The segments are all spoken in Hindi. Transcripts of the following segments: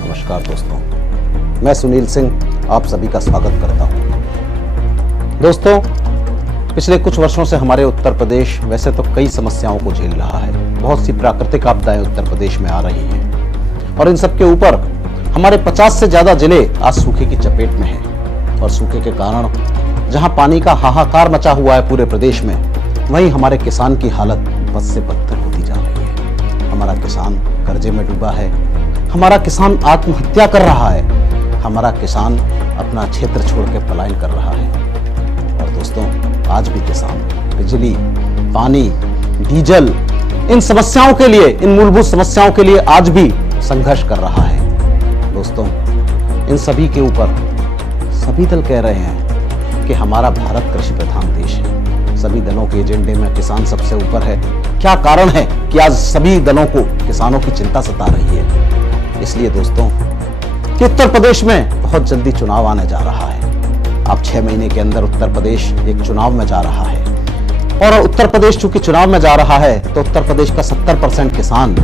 नमस्कार दोस्तों, मैं सुनील सिंह आप सभी का स्वागत करता हूं। दोस्तों, पिछले कुछ वर्षों से हमारे उत्तर प्रदेश वैसे तो कई समस्याओं को झेल रहा है। बहुत सी प्राकृतिक आपदाएं उत्तर प्रदेश में आ रही हैं और इन सब के ऊपर हमारे 50 से ज्यादा जिले आज सूखे की चपेट में हैं और सूखे के कारण जहां पानी का हाहाकार मचा हुआ है पूरे प्रदेश में, वहीं हमारे किसान की हालत बद से बदतर होती जा रही है। हमारा किसान कर्जे में डूबा है, हमारा किसान आत्महत्या कर रहा है, हमारा किसान अपना क्षेत्र छोड़ के पलायन कर रहा है। और दोस्तों, आज भी किसान बिजली, पानी, डीजल, इन समस्याओं के लिए, इन मूलभूत समस्याओं के लिए आज भी संघर्ष कर रहा है। दोस्तों, इन सभी के ऊपर सभी दल कह रहे हैं कि हमारा भारत कृषि प्रधान देश है। सभी दलों के एजेंडे में किसान सबसे ऊपर है। क्या कारण है कि आज सभी दलों को किसानों की चिंता सता रही है? इसलिए दोस्तों कि उत्तर प्रदेश में बहुत जल्दी चुनाव आने जा रहा है। अब 6 महीने के अंदर उत्तर प्रदेश एक चुनाव में जा रहा है और उत्तर प्रदेश चूंकि चुनाव में जा रहा है तो उत्तर प्रदेश का 70% किसान,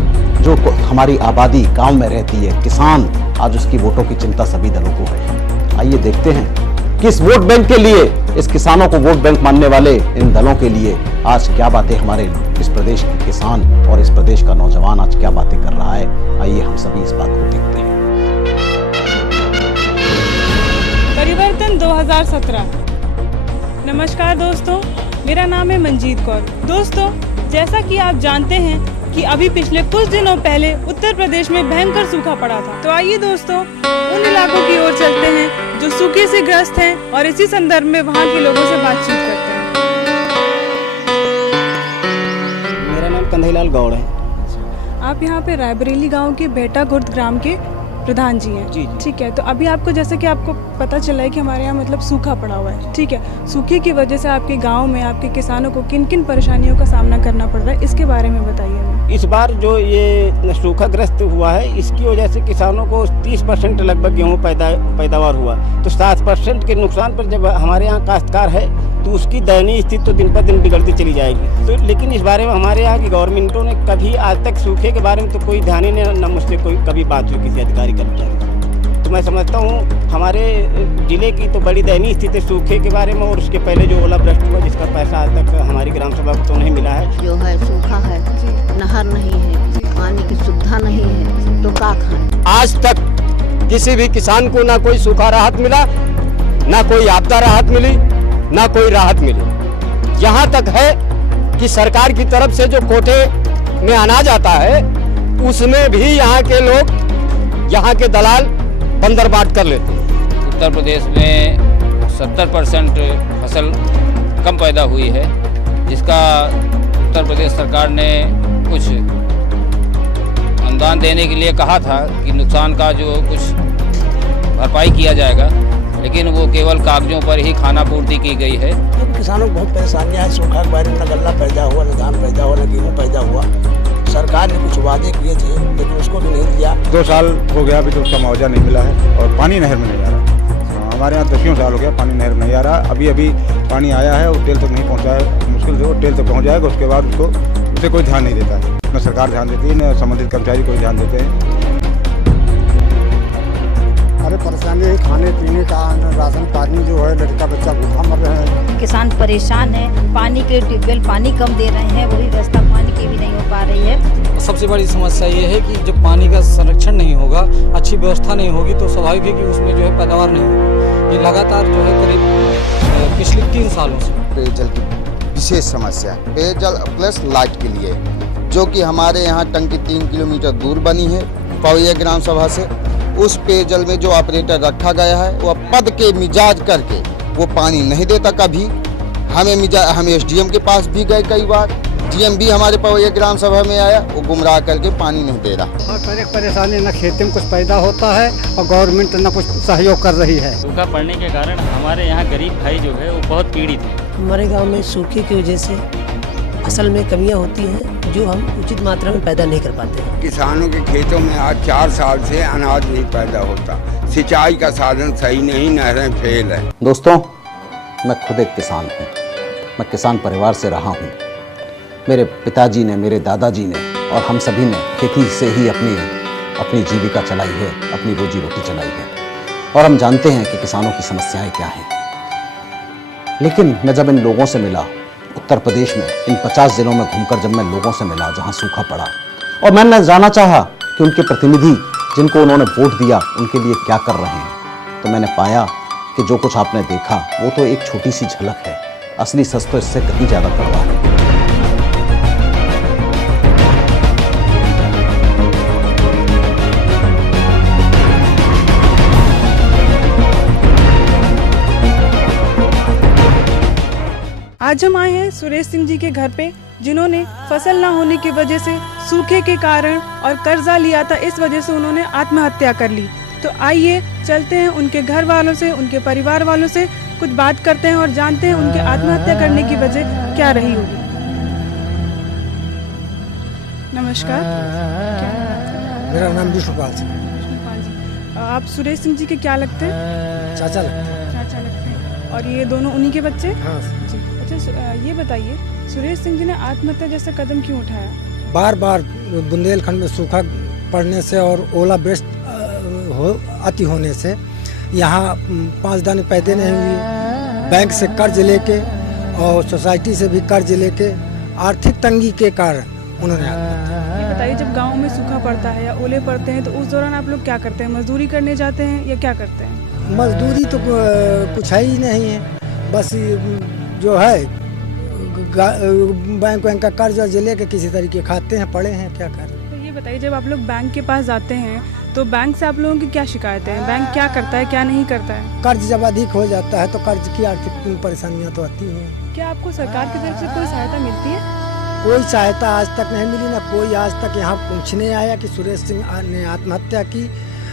जो हमारी आबादी गांव में रहती है, किसान, आज उसकी वोटों की चिंता सभी दलों को है। आइए देखते हैं कि इस वोट बैंक के लिए, इस किसानों को वोट बैंक मानने वाले इन दलों के लिए आज क्या बातें हमारे इस प्रदेश के किसान और इस प्रदेश का नौजवान आज क्या बातें कर रहा है। आइए हम सभी इस बात को देखते हैं। परिवर्तन 2017। नमस्कार दोस्तों, मेरा नाम है मंजीत कौर। दोस्तों, जैसा कि आप जानते हैं कि अभी पिछले कुछ दिनों पहले उत्तर प्रदेश में भयंकर सूखा पड़ा था। तो आइए दोस्तों, उन इलाकों की ओर चलते हैं जो सूखे से ग्रस्त हैं और इसी संदर्भ में वहां के लोगों से बातचीत करते हैं। मेरा नाम कंधईलाल गौड़ है। आप यहाँ पे रायबरेली गांव के बेटा गुर्द ग्राम के प्रधान जी हैं। जी। ठीक है, तो अभी आपको जैसे कि आपको पता चला है कि हमारे यहाँ मतलब सूखा पड़ा हुआ है। ठीक है, सूखे की वजह से आपके गांव में आपके किसानों को किन किन परेशानियों का सामना करना पड़ रहा है, इसके बारे में बताइए हमें। इस बार जो ये सूखाग्रस्त हुआ है, इसकी वजह से किसानों को 30% लगभग गेहूँ पैदावार हुआ। तो 7% के नुकसान पर जब हमारे यहाँ काश्तकार है तो उसकी दयनीय स्थिति तो दिन पर दिन बिगड़ती चली जाएगी। तो लेकिन इस बारे में हमारे यहाँ की गवर्नमेंटों ने कभी आज तक सूखे के बारे में तो कोई ध्यान ही नहीं, न मुझसे कोई कभी बात हुई किसी अधिकारी कर्मचारी। तो मैं समझता हूँ हमारे जिले की तो बड़ी दयनीय स्थिति सूखे के बारे में, और उसके पहले जो ओलावृष्ट हुआ जिसका पैसा आज तक हमारी ग्राम सभा को तो नहीं मिला है। जो है सूखा है, नहर नहीं है, पानी की सुविधा नहीं है, तो क्या खाएं? आज तक किसी भी किसान को ना कोई सूखा राहत मिला, ना कोई आपदा राहत मिली, ना कोई राहत मिली। यहाँ तक है कि सरकार की तरफ से जो कोटे में अनाज आता है उसमें भी यहाँ के लोग, यहाँ के दलाल बंदरबाट कर लेते हैं। उत्तर प्रदेश में 70% फसल कम पैदा हुई है, जिसका उत्तर प्रदेश सरकार ने कुछ अनुदान देने के लिए कहा था कि नुकसान का जो कुछ भरपाई किया जाएगा, लेकिन वो केवल कागजों पर ही खानापूर्ति की गई है। किसानों को बहुत परेशानियां है। सूखा के बारे में न गल्ला पैदा हुआ, न धान पैदा हुआ, न गेहूँ पैदा हुआ। सरकार ने कुछ वादे किए थे लेकिन उसको भी नहीं दिया। 2 साल हो गया, अभी तो उसका मुआवजा नहीं मिला है और पानी नहर में नहीं आ रहा। हमारे यहाँ 10 साल हो गया, पानी नहर में नहीं आ रहा। अभी पानी आया है और टेल तक नहीं पहुँचा है। मुश्किल से वो टेल तक पहुँच जाएगा, उसके बाद उसे कोई ध्यान नहीं देता है। न सरकार ध्यान देती है, न संबंधित कर्मचारी कोई ध्यान देते हैं। अरे परेशानी है, खाने पीने का, राशन पानी जो है, लड़का बच्चा भूखा मर रहे हैं। किसान परेशान है, पानी के ट्यूबवेल पानी कम दे रहे हैं, वही व्यवस्था पानी की भी नहीं हो पा रही है। सबसे बड़ी समस्या ये है कि जब पानी का संरक्षण नहीं होगा, अच्छी व्यवस्था नहीं होगी, तो स्वाभाविक है कि उसमें जो है पैदावार नहीं होगी। ये लगातार जो है करीब पिछले 3 सालों से पेयजल की विशेष समस्या है। पेयजल प्लस लाइट के लिए, जो कि हमारे यहाँ टंकी 3 किलोमीटर दूर बनी है पवैया ग्राम सभा से, उस पेयजल में जो ऑपरेटर रखा गया है वह पद के मिजाज करके वो पानी नहीं देता कभी। हम एसडीएम के पास भी गए कई बार, डीएम भी हमारे पवैया ग्राम सभा में आया, वो गुमराह करके पानी नहीं दे रहा। और एक परेशानी न खेती में कुछ पैदा होता है और गवर्नमेंट न कुछ सहयोग कर रही है। सूखा पड़ने के कारण हमारे यहाँ गरीब भाई जो है वो बहुत पीड़ित है। हमारे गांव में सूखे की वजह से फसल में कमियां होती हैं जो हम उचित मात्रा में पैदा नहीं कर पाते। किसानों के खेतों में आज 4 साल से अनाज नहीं पैदा होता, सिंचाई का साधन सही नहीं, नहरें फेल है। दोस्तों, मैं खुद एक किसान हूँ, मैं किसान परिवार से रहा हूँ। मेरे पिताजी ने, मेरे दादाजी ने और हम सभी ने खेती से ही अपनी जीविका चलाई है, अपनी रोजी रोटी चलाई है, और हम जानते हैं कि किसानों की समस्याएं क्या हैं। लेकिन मैं जब इन लोगों से मिला, उत्तर प्रदेश में इन 50 जिलों में घूमकर जब मैं लोगों से मिला जहां सूखा पड़ा, और मैंने जाना चाहा कि उनके प्रतिनिधि जिनको उन्होंने वोट दिया उनके लिए क्या कर रहे हैं, तो मैंने पाया कि जो कुछ आपने देखा वो तो एक छोटी सी झलक है, असली सच तो इससे कहीं ज़्यादा कड़वा है। आज हम आए हैं सुरेश सिंह जी के घर पे, जिन्होंने फसल ना होने की वजह से, सूखे के कारण और कर्जा लिया था, इस वजह से उन्होंने आत्महत्या कर ली। तो आइए चलते हैं उनके घर वालों से, उनके परिवार वालों से कुछ बात करते हैं और जानते हैं उनके आत्महत्या करने की वजह क्या रही होगी। नमस्कार, मेरा नाम विष्णुपाल सिंह। विष्णुपाल जी, आप सुरेश सिंह जी के क्या लगते हैं? चाचा लगते हैं। चाचा लगते हैं। और ये दोनों उन्हीं के बच्चे? हाँ जी। अच्छा, ये बताइए, सुरेश सिंह जी ने आत्महत्या जैसा कदम क्यों उठाया? बार बार बुंदेलखंड में सूखा पड़ने से और ओला वृष्टि अति होने से यहाँ 5 दाने पैदे नहीं हुए। बैंक से कर्ज लेके और सोसाइटी से भी कर्ज लेके आर्थिक तंगी के कारण उन्होंने आत्महत्या। ये बताइए, जब गांव में सूखा पड़ता है या ओले पड़ते हैं तो उस दौरान आप लोग क्या करते हैं? मजदूरी करने जाते हैं या क्या करते हैं? मजदूरी तो कुछ है ही नहीं है, बस जो है बैंक का कर्ज लेके किसी तरीके खाते हैं, पड़े हैं, क्या करें। तो ये बताइए, जब आप लोग बैंक के पास जाते हैं तो बैंक से आप लोगों की क्या शिकायतें हैं? बैंक क्या करता है, क्या नहीं करता है? कर्ज जब अधिक हो जाता है तो कर्ज की आर्थिक परेशानियां तो आती हैं। क्या आपको सरकार की तरफ से कोई सहायता मिलती है? कोई सहायता आज तक नहीं मिली, ना कोई आज तक यहाँ पूछने आया कि सुरेश सिंह ने आत्महत्या की,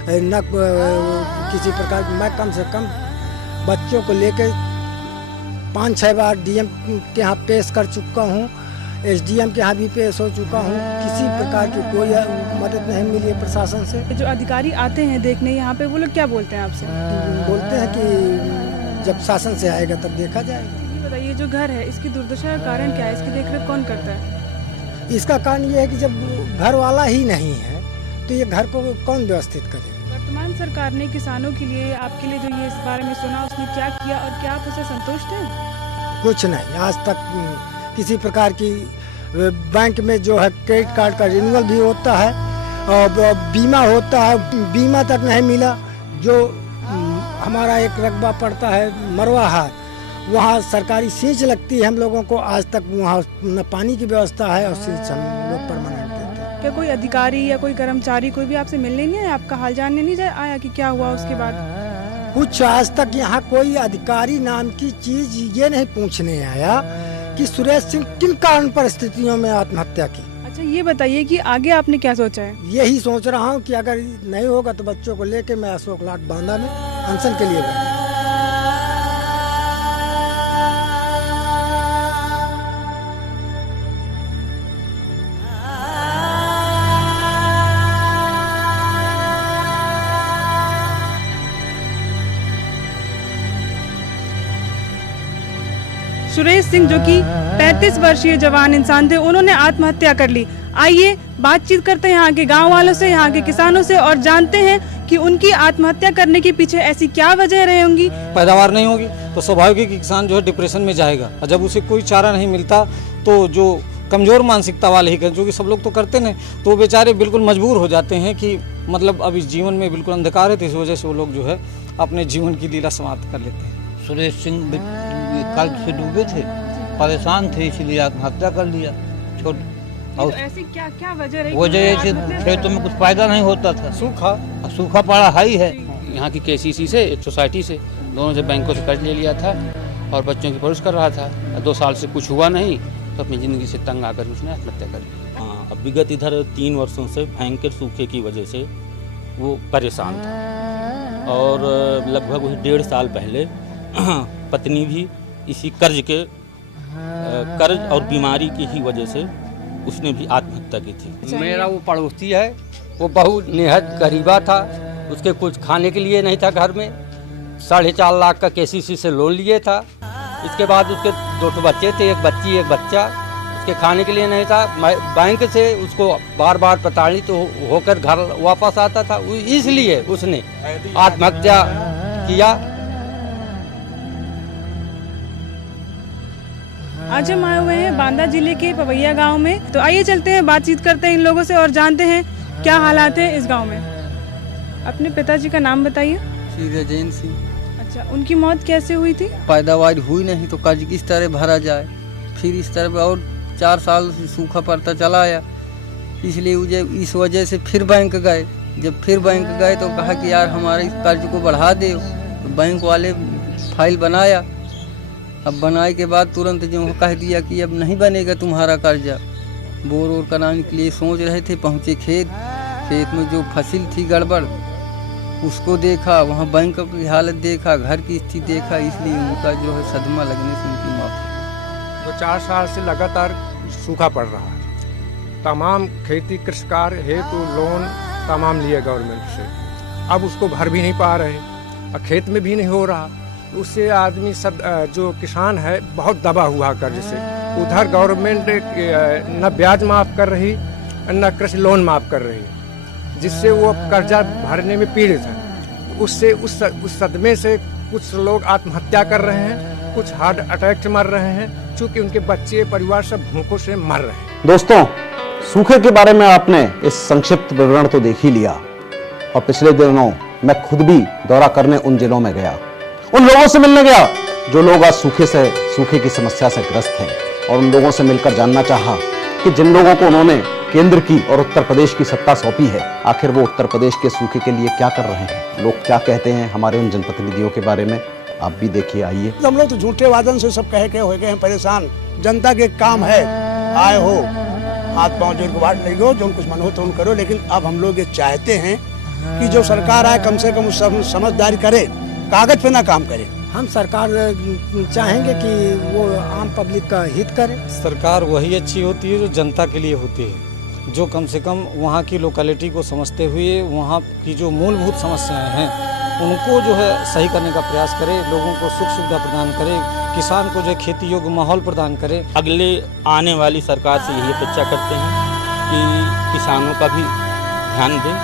न किसी प्रकार। मैं कम से कम बच्चों को लेकर 5-6 बार डीएम के यहाँ पेश कर चुका हूँ, एसडीएम के यहाँ भी पेश हो चुका हूँ, किसी प्रकार की कोई मदद नहीं मिली है प्रशासन से। जो अधिकारी आते हैं देखने यहाँ पे, वो लोग क्या बोलते हैं आपसे? बोलते हैं कि जब शासन से आएगा तब देखा जाएगा। ये बताइए, जो घर है इसकी दुर्दशा का कारण क्या है? इसकी देखरेख कौन करता है? इसका कारण ये है कि जब घर वाला ही नहीं है तो ये घर को कौन व्यवस्थित करेगा। वर्तमान सरकार ने किसानों के लिए, आपके लिए जो ये इस बारे में सुना, उसने क्या किया और क्या आप उससे संतुष्ट हैं? कुछ नहीं, आज तक किसी प्रकार की बैंक में जो है क्रेडिट कार्ड का रिन्यूअल भी होता है और बीमा होता है, बीमा तक नहीं मिला। जो हमारा एक रकबा पड़ता है मरवा हाथ, वहाँ सरकारी सींच लगती है हम लोगों को, आज तक वहाँ न पानी की व्यवस्था है और सींच हम लोग परमानेंट देते हैं। क्या कोई अधिकारी या कोई कर्मचारी कोई भी आपसे मिलने नहीं आया, आपका हाल जानने नहीं आया कि क्या हुआ उसके बाद? कुछ आज तक यहाँ कोई अधिकारी नाम की चीज ये नहीं पूछने आया कि सुरेश सिंह किन कारण परिस्थितियों में आत्महत्या की। अच्छा, ये बताइए कि आगे आपने क्या सोचा है? यही सोच रहा हूँ कि अगर नहीं होगा तो बच्चों को लेके मैं अशोक लाट बांधा में अनशन के लिए बैठा। सुरेश सिंह, जो कि 35 वर्षीय जवान इंसान थे, उन्होंने आत्महत्या कर ली। आइए बातचीत करते हैं यहाँ के गांव वालों से, यहाँ के किसानों से, और जानते हैं कि उनकी आत्महत्या करने के पीछे ऐसी क्या वजह रही होंगी। पैदावार नहीं होगी तो स्वाभाविक है कि किसान जो है डिप्रेशन में जाएगा, और जब उसे कोई चारा नहीं मिलता तो जो कमज़ोर मानसिकता वाले ही, जो कि सब लोग तो करते नहीं, तो बेचारे बिल्कुल मजबूर हो जाते हैं कि मतलब अब इस जीवन में बिल्कुल अंधकार है, तो इस वजह से वो लोग जो है अपने जीवन की लीला समाप्त कर लेते हैं। सुरेश सिंह कर्ज से डूबे थे, परेशान थे, इसीलिए आत्महत्या कर लिया। और ऐसी क्या क्या वजह रही? वजह खेतों में कुछ पैदा नहीं होता था, सूखा सूखा पड़ा है ही है। यहाँ की केसीसी से, एक सोसाइटी से, दोनों से बैंकों से कर्ज ले लिया था और बच्चों की परवरिश कर रहा था। 2 साल से कुछ हुआ नहीं तो अपनी ज़िंदगी से तंग आकर उसने आत्महत्या कर ली। हाँ, अब विगत इधर 3 वर्षों से भयंकर सूखे की वजह से वो परेशान था और लगभग वही 1.5 साल पहले पत्नी भी इसी कर्ज और बीमारी की ही वजह से उसने भी आत्महत्या की थी। मेरा वो पड़ोसी है, वो बहुत निहत गरीबा था, उसके कुछ खाने के लिए नहीं था घर में। 4.5 लाख का केसीसी से लोन लिए था। इसके बाद उसके 2 बच्चे थे, एक बच्ची एक बच्चा, उसके खाने के लिए नहीं था। बैंक से उसको बार बार प्रताड़ित होकर घर वापस आता था, इसलिए उसने आत्महत्या किया। आज हम आए हुए हैं बांदा जिले के पवैया गांव में, तो आइए चलते हैं, बातचीत करते हैं इन लोगों से और जानते हैं क्या हालात है इस गांव में। अपने पिताजी का नाम बताइए। श्री राजेंद्र सिंह। अच्छा, उनकी मौत कैसे हुई थी? पैदावार हुई नहीं तो कर्ज किस तरह भरा जाए, फिर इस तरह और 4 साल से सूखा पड़ता चला आया, इसलिए इस वजह से फिर बैंक गए। जब फिर बैंक गए तो कहा कि यार हमारे इस कर्ज को बढ़ा दो, तो बैंक वाले फाइल बनाया। अब बनाए के बाद तुरंत जो कह दिया कि अब नहीं बनेगा तुम्हारा कर्जा। बोर वोर कराने के लिए सोच रहे थे, पहुँचे खेत में जो फसल थी गड़बड़ उसको देखा, वहाँ बैंक की हालत देखा, घर की स्थिति देखा, इसलिए उनका जो है सदमा लगने से उनकी मौत हुई। तो 4 साल से लगातार सूखा पड़ रहा है। तमाम खेती कृषिकार हेतु लोन तमाम लिए गवर्नमेंट से, अब उसको भर भी नहीं पा रहे और खेत में भी नहीं हो रहा। उससे आदमी सब जो किसान है बहुत दबा हुआ कर्ज से। उधर गवर्नमेंट न ब्याज माफ़ कर रही न कृषि लोन माफ़ कर रही, जिससे वो कर्जा भरने में पीड़ित है। उससे उस सदमे से कुछ लोग आत्महत्या कर रहे हैं, कुछ हार्ट अटैक से मर रहे हैं, चूँकि उनके बच्चे परिवार सब भूखों से मर रहे हैं। दोस्तों, सूखे के बारे में आपने इस संक्षिप्त विवरण तो देख ही लिया और पिछले दिनों मैं खुद भी दौरा करने उन जिलों में गया, उन लोगों से मिलने गया जो लोग आज सूखे की समस्या से ग्रस्त हैं, और उन लोगों से मिलकर जानना चाहा कि जिन लोगों को उन्होंने केंद्र की और उत्तर प्रदेश की सत्ता सौंपी है, आखिर वो उत्तर प्रदेश के सूखे के लिए क्या कर रहे हैं, लोग क्या कहते हैं हमारे उन जनप्रतिनिधियों के बारे में। आप भी देखिए, आइए। हम लोग तो झूठे वादन से सब कह के हो गए हैं परेशान। जनता के काम है, आए हो हाथ पांव जोड़ के बांट ले गो, जो कुछ मन हो तो उन करो, लेकिन अब हम लोग ये चाहते हैं कि जो सरकार आए कम से कम उस समझदारी करे, कागज पे ना काम करे। हम सरकार चाहेंगे कि वो आम पब्लिक का हित करे। सरकार वही अच्छी होती है जो जनता के लिए होती है, जो कम से कम वहाँ की लोकेलिटी को समझते हुए वहाँ की जो मूलभूत समस्याएं हैं उनको जो है सही करने का प्रयास करे, लोगों को सुख सुविधा प्रदान करे, किसान को जो खेती योग्य माहौल प्रदान करे। अगले आने वाली सरकार से यही अपेक्षा करते हैं कि किसानों का भी ध्यान दें,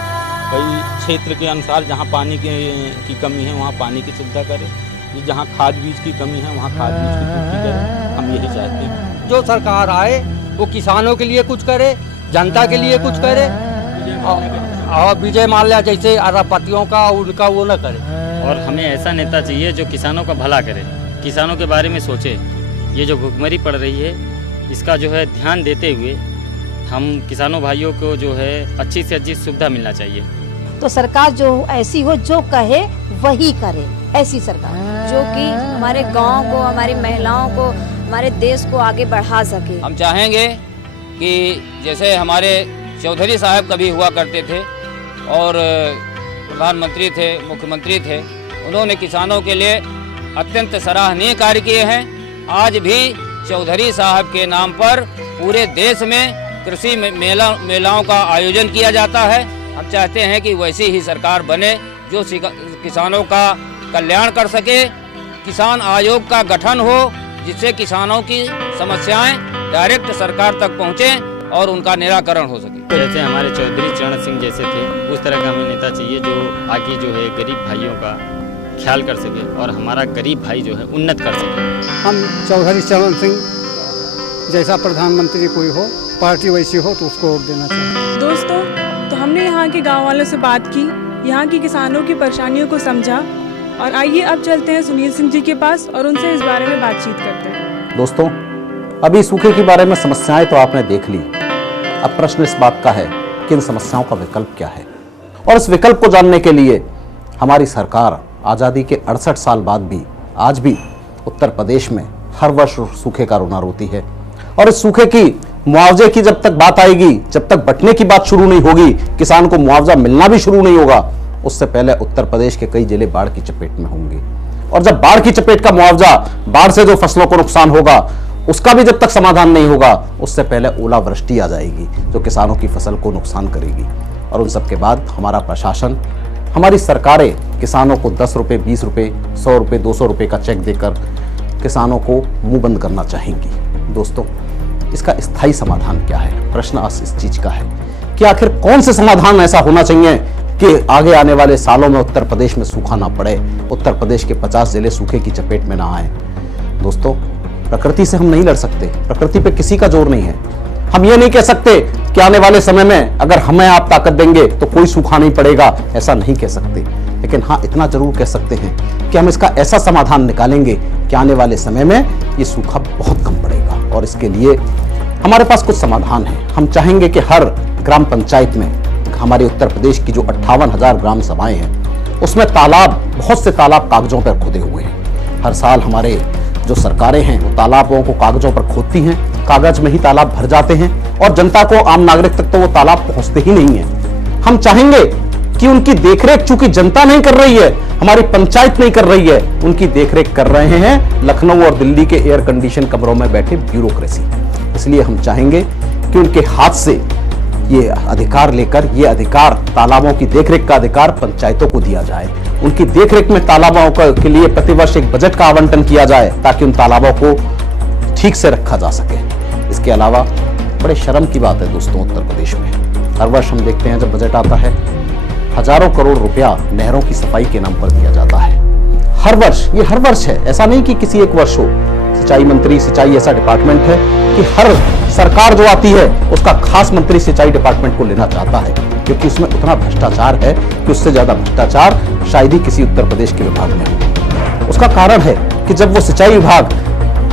कई क्षेत्र के अनुसार जहाँ पानी की कमी है वहाँ पानी की सुविधा करें, जहाँ खाद बीज की कमी है वहाँ खाद बीज की पूर्ति करें। हम यही चाहते हैं जो सरकार आए वो किसानों के लिए कुछ करे, जनता के लिए कुछ करे, और विजय माल्या जैसे अरबपतियों का उनका वो न करे। और हमें ऐसा नेता चाहिए जो किसानों का भला करे, किसानों के बारे में सोचे। ये जो भुखमरी पड़ रही है इसका जो है ध्यान देते हुए हम किसानों भाइयों को जो है अच्छी से अच्छी सुविधा मिलना चाहिए। तो सरकार जो ऐसी हो जो कहे वही करे, ऐसी सरकार जो कि हमारे गांव को, हमारी महिलाओं को, हमारे देश को आगे बढ़ा सके। हम चाहेंगे कि जैसे हमारे चौधरी साहब कभी हुआ करते थे और प्रधानमंत्री थे, मुख्यमंत्री थे, उन्होंने किसानों के लिए अत्यंत सराहनीय कार्य किए हैं। आज भी चौधरी साहब के नाम पर पूरे देश में कृषि मेलाओं का आयोजन किया जाता है। हम चाहते हैं कि वैसी ही सरकार बने जो किसानों का कल्याण कर सके। किसान आयोग का गठन हो जिससे किसानों की समस्याएं डायरेक्ट सरकार तक पहुंचें और उनका निराकरण हो सके। जैसे हमारे चौधरी चरण सिंह जैसे थे, उस तरह का हमें नेता चाहिए जो आगे जो है गरीब भाइयों का ख्याल कर सके और हमारा गरीब भाई जो है उन्नत कर सके। हम चौधरी चरण सिंह जैसा प्रधानमंत्री कोई हो, पार्टी वैसी हो तो उसको वोट देना चाहिए। दोस्तों, तो हमने यहाँ के गाँव वालों से बात की, यहाँ की किसानों की परेशानियों को समझा, और आइए अब चलते हैं सुनील सिंह जी के पास और उनसे इस बारे में बातचीत करते हैं। दोस्तों, अभी सूखे के बारे में समस्याएं तो आपने देख ली। अब प्रश्न इस बात का है कि इन समस्याओं का विकल्प क्या है। और इस विकल्प को जानने के लिए हमारी सरकार आज़ादी के 68 साल बाद भी आज भी उत्तर प्रदेश में हर वर्ष सूखे का रोना रोती है। और इस सूखे की मुआवजे की जब तक बात आएगी, जब तक बंटने की बात शुरू नहीं होगी, किसान को मुआवजा मिलना भी शुरू नहीं होगा, उससे पहले उत्तर प्रदेश के कई जिले बाढ़ की चपेट में होंगे। और जब बाढ़ की चपेट का मुआवजा, बाढ़ से जो फसलों को नुकसान होगा, उसका भी जब तक समाधान नहीं होगा, उससे पहले ओलावृष्टि आ जाएगी जो किसानों की फसल को नुकसान करेगी। और उन सब के बाद हमारा प्रशासन, हमारी सरकारें किसानों को 10 रुपये, 20 रुपये, 100 रुपये, 200 रुपये का चेक देकर किसानों को मुंह बंद करना चाहेंगी। दोस्तों, इसका स्थायी समाधान क्या है? प्रश्न इस चीज का है कि आखिर कौन से समाधान ऐसा होना चाहिए कि आगे आने वाले सालों में उत्तर प्रदेश में सूखा ना पड़े, उत्तर प्रदेश के 50 जिले सूखे की चपेट में ना आए। दोस्तों, प्रकृति से हम नहीं लड़ सकते, प्रकृति पे किसी का जोर नहीं है। हम ये नहीं कह सकते कि आने वाले समय में अगर हमें आप ताकत देंगे तो कोई सूखा नहीं पड़ेगा, ऐसा नहीं कह सकते। लेकिन हाँ, इतना जरूर कह सकते हैं कि हम इसका ऐसा समाधान निकालेंगे कि आने वाले समय में ये सूखा बहुत कम पड़ेगा। और इसके लिए हमारे पास कुछ समाधान है। हम चाहेंगे कि हर ग्राम पंचायत में, हमारे उत्तर प्रदेश की जो 58,000 ग्राम सभाएं हैं, उसमें तालाब, बहुत से तालाब कागजों पर खुदे हुए हैं। हर साल हमारे जो सरकारें हैं वो तालाबों को कागजों पर खोदती हैं, कागज में ही तालाब भर जाते हैं और जनता को, आम नागरिक तक तो वो तालाब पहुंचते ही नहीं है। हम चाहेंगे कि उनकी देखरेख, चूंकि जनता नहीं कर रही है, हमारी पंचायत नहीं कर रही है, उनकी देखरेख कर रहे हैं लखनऊ और दिल्ली के एयर कंडीशन कमरों में बैठे ब्यूरोक्रेसी। इसलिए हम चाहेंगे कि उनके हाथ से ये अधिकार लेकर, ये अधिकार, तालाबों की देखरेख का अधिकार पंचायतों को दिया जाए। उनकी देखरेख में तालाबों के लिए प्रतिवर्ष एक बजट का आवंटन किया जाए ताकि उन तालाबों को ठीक से रखा जा सके। इसके अलावा बड़े शर्म की बात है दोस्तों, उत्तर प्रदेश में हर वर्ष हम देखते हैं जब बजट आता है, हजारों करोड़ रुपया नहरों की सफाई के नाम पर दिया जाता है। हर वर्ष, ये हर वर्ष है, ऐसा नहीं कि किसी एक वर्ष हो। सिंचाई मंत्री, सिंचाई ऐसा डिपार्टमेंट है कि हर सरकार जो आती है उसका खास मंत्री सिंचाई डिपार्टमेंट को लेना चाहता है, क्योंकि उसमें उतना भ्रष्टाचार है कि उससे ज्यादा भ्रष्टाचार शायद ही किसी उत्तर प्रदेश के विभाग में हो। उसका कारण है कि जब वो सिंचाई विभाग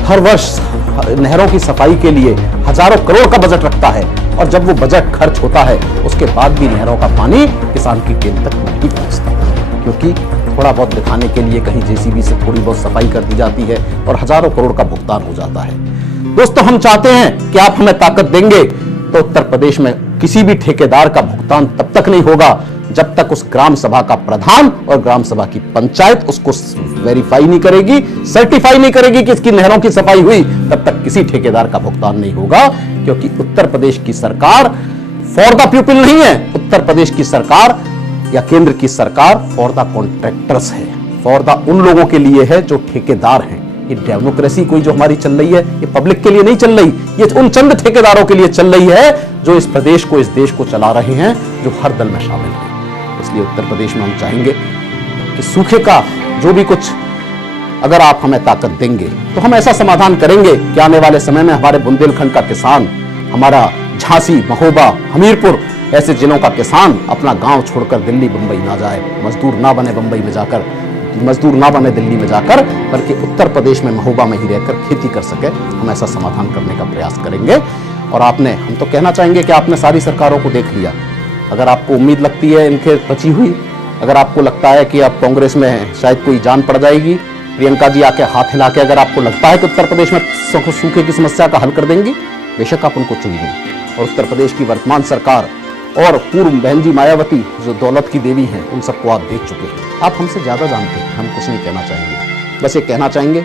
हर वर्ष नहरों की सफाई के लिए हजारों करोड़ का बजट रखता है और जब वो बजट खर्च होता है उसके बाद भी नहरों का पानी किसान की टेबल तक नहीं पहुंचता, क्योंकि थोड़ा बहुत दिखाने के लिए कहीं जेसीबी से थोड़ी बहुत सफाई कर दी जाती है और हजारों करोड़ का भुगतान हो जाता है। दोस्तों, हम चाहते हैं कि आप हमें ताकत देंगे तो उत्तर प्रदेश में किसी भी ठेकेदार का भुगतान तब तक नहीं होगा जब तक उस ग्राम सभा का प्रधान और ग्राम सभा की पंचायत उसको वेरीफाई नहीं करेगी, सर्टिफाई नहीं करेगी कि इसकी नहरों की सफाई हुई, तब तक किसी ठेकेदार का भुगतान नहीं होगा। क्योंकि उत्तर प्रदेश की सरकार फॉर द पीपल नहीं है, उत्तर प्रदेश की सरकार या केंद्र की सरकार फॉर द कॉन्ट्रैक्टर्स है, फॉर द उन लोगों के लिए है जो ठेकेदार हैं। ये डेमोक्रेसी कोई जो हमारी चल रही है, ये पब्लिक के लिए नहीं चल रही, ये उन चंद ठेकेदारों के लिए चल रही है जो इस प्रदेश को, इस देश को चला रहे हैं, जो हर दल में शामिल हैं। इसलिए उत्तर प्रदेश में हम चाहेंगे कि सूखे का जो भी कुछ, अगर आप हमें ताकत देंगे तो हम ऐसा समाधान करेंगे कि आने वाले समय में हमारे बुंदेलखंड का किसान, हमारा झांसी, महोबा, हमीरपुर ऐसे जिलों का किसान अपना गांव छोड़कर दिल्ली बंबई ना जाए, मजदूर ना बने बंबई में जाकर, मजदूर ना बने दिल्ली में जाकर, बल्कि उत्तर प्रदेश में महोबा में ही रहकर खेती कर सके। हम ऐसा समाधान करने का प्रयास करेंगे। और हम तो कहना चाहेंगे कि आपने सारी सरकारों को देख लिया। अगर आपको उम्मीद लगती है इनके बची हुई, अगर आपको लगता है कि अब कांग्रेस में शायद कोई जान पड़ जाएगी, प्रियंका जी आके हाथ हिला के अगर आपको लगता है कि उत्तर प्रदेश में सूखे की समस्या का हल कर देंगी, बेशक आप उनको चुनिए। और उत्तर प्रदेश की वर्तमान सरकार और पूर्व बहन जी मायावती जो दौलत की देवी हैं, उन सबको आप देख चुके हैं, आप हमसे ज्यादा जानते हैं। हम कुछ नहीं कहना चाहेंगे, बस ये कहना चाहेंगे,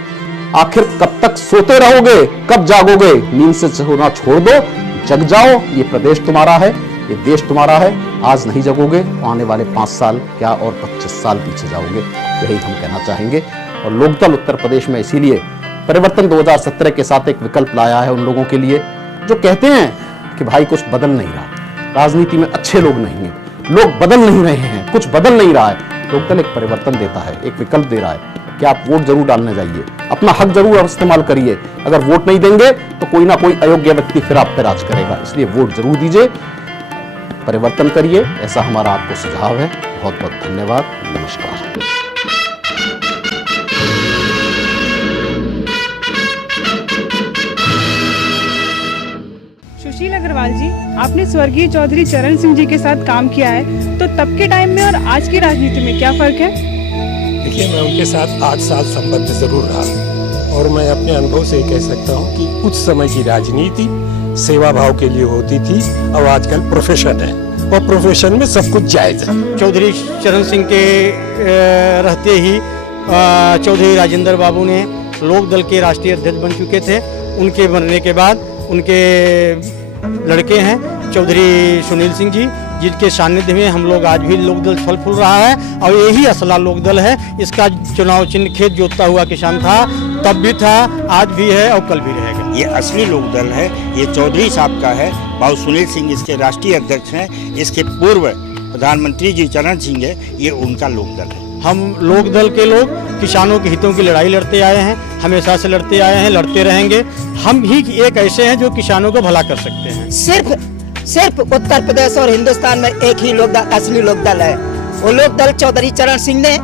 आखिर कब तक सोते रहोगे, कब जागोगे? नींद से सोना छोड़ दो, जग जाओ। ये प्रदेश तुम्हारा है, ये देश तुम्हारा है। आज नहीं जगोगे तो आने वाले 5 साल क्या और 25 साल पीछे जाओगे। यही हम कहना चाहेंगे। और लोकदल उत्तर प्रदेश में इसीलिए परिवर्तन 2017 के साथ एक विकल्प लाया है उन लोगों के लिए जो कहते हैं कि भाई कुछ बदल नहीं रहा, राजनीति में अच्छे लोग नहीं हैं, लोग बदल नहीं रहे हैं, कुछ बदल नहीं रहा है। लोकदल एक परिवर्तन देता है, एक विकल्प दे रहा है कि आप वोट जरूर डालने जाइए, अपना हक जरूर इस्तेमाल करिए। अगर वोट नहीं देंगे तो कोई ना कोई अयोग्य व्यक्ति फिर आप पे राज करेगा, इसलिए वोट जरूर दीजिए, परिवर्तन करिए। ऐसा हमारा आपको सुझाव है। बहुत बहुत धन्यवाद, नमस्कार। सुशील अग्रवाल अग्रवाल जी, आपने स्वर्गीय चौधरी चरण सिंह जी के साथ काम किया है, तो तब के टाइम में और आज की राजनीति में क्या फर्क है? देखिए, मैं उनके साथ 8 साल संबंध जरूर रहा और मैं अपने अनुभव से कह सकता हूँ कि उस समय की राजनीति सेवा भाव के लिए होती थी और आजकल प्रोफेशन है और प्रोफेशन में सब कुछ जायज है। चौधरी चरण सिंह के रहते ही चौधरी राजेंद्र बाबू ने लोक दल के राष्ट्रीय अध्यक्ष बन चुके थे। उनके बनने के बाद उनके लड़के हैं चौधरी सुनील सिंह जी, जिनके सानिध्य में हम लोग आज भी लोक दल फल फूल रहा है और यही असला लोक दल है। इसका चुनाव चिन्ह खेत जोतता हुआ किसान था, तब भी था, आज भी है और कल भी रहेगा। ये असली लोक दल है, ये चौधरी साहब का है। भाऊ सुनील सिंह इसके राष्ट्रीय अध्यक्ष हैं, इसके पूर्व प्रधानमंत्री जी चरण सिंह है, ये उनका लोक दल है। हम लोक दल के लोग किसानों के हितों की लड़ाई लड़ते आए हैं, हमेशा से लड़ते आए हैं, लड़ते रहेंगे। हम ही एक ऐसे हैं जो किसानों को भला कर सकते हैं। सिर्फ उत्तर प्रदेश और हिंदुस्तान में एक ही लोक दल असली लोक दल है। वो लोक दल चौधरी चरण सिंह ने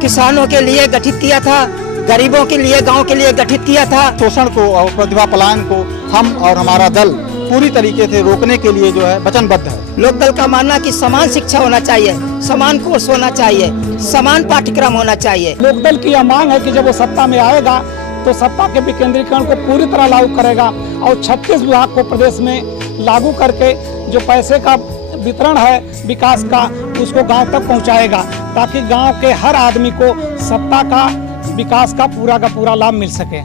किसानों के लिए गठित किया था, गरीबों के लिए, गांव के लिए गठित किया था। शोषण को और प्रतिभा पलायन को हम और हमारा दल पूरी तरीके से रोकने के लिए जो है वचनबद्ध है। लोक दल का मानना कि समान शिक्षा होना चाहिए, समान कोर्स होना चाहिए, समान पाठ्यक्रम होना चाहिए। लोक दल की यह मांग है कि जब वो सत्ता में आएगा तो सत्ता के विकेंद्रीकरण को पूरी तरह लागू करेगा और 36 विभाग को प्रदेश में लागू करके जो पैसे का वितरण है विकास का, उसको गांव तक पहुंचाएगा, ताकि गांव के हर आदमी को सत्ता का, विकास का पूरा लाभ मिल सके।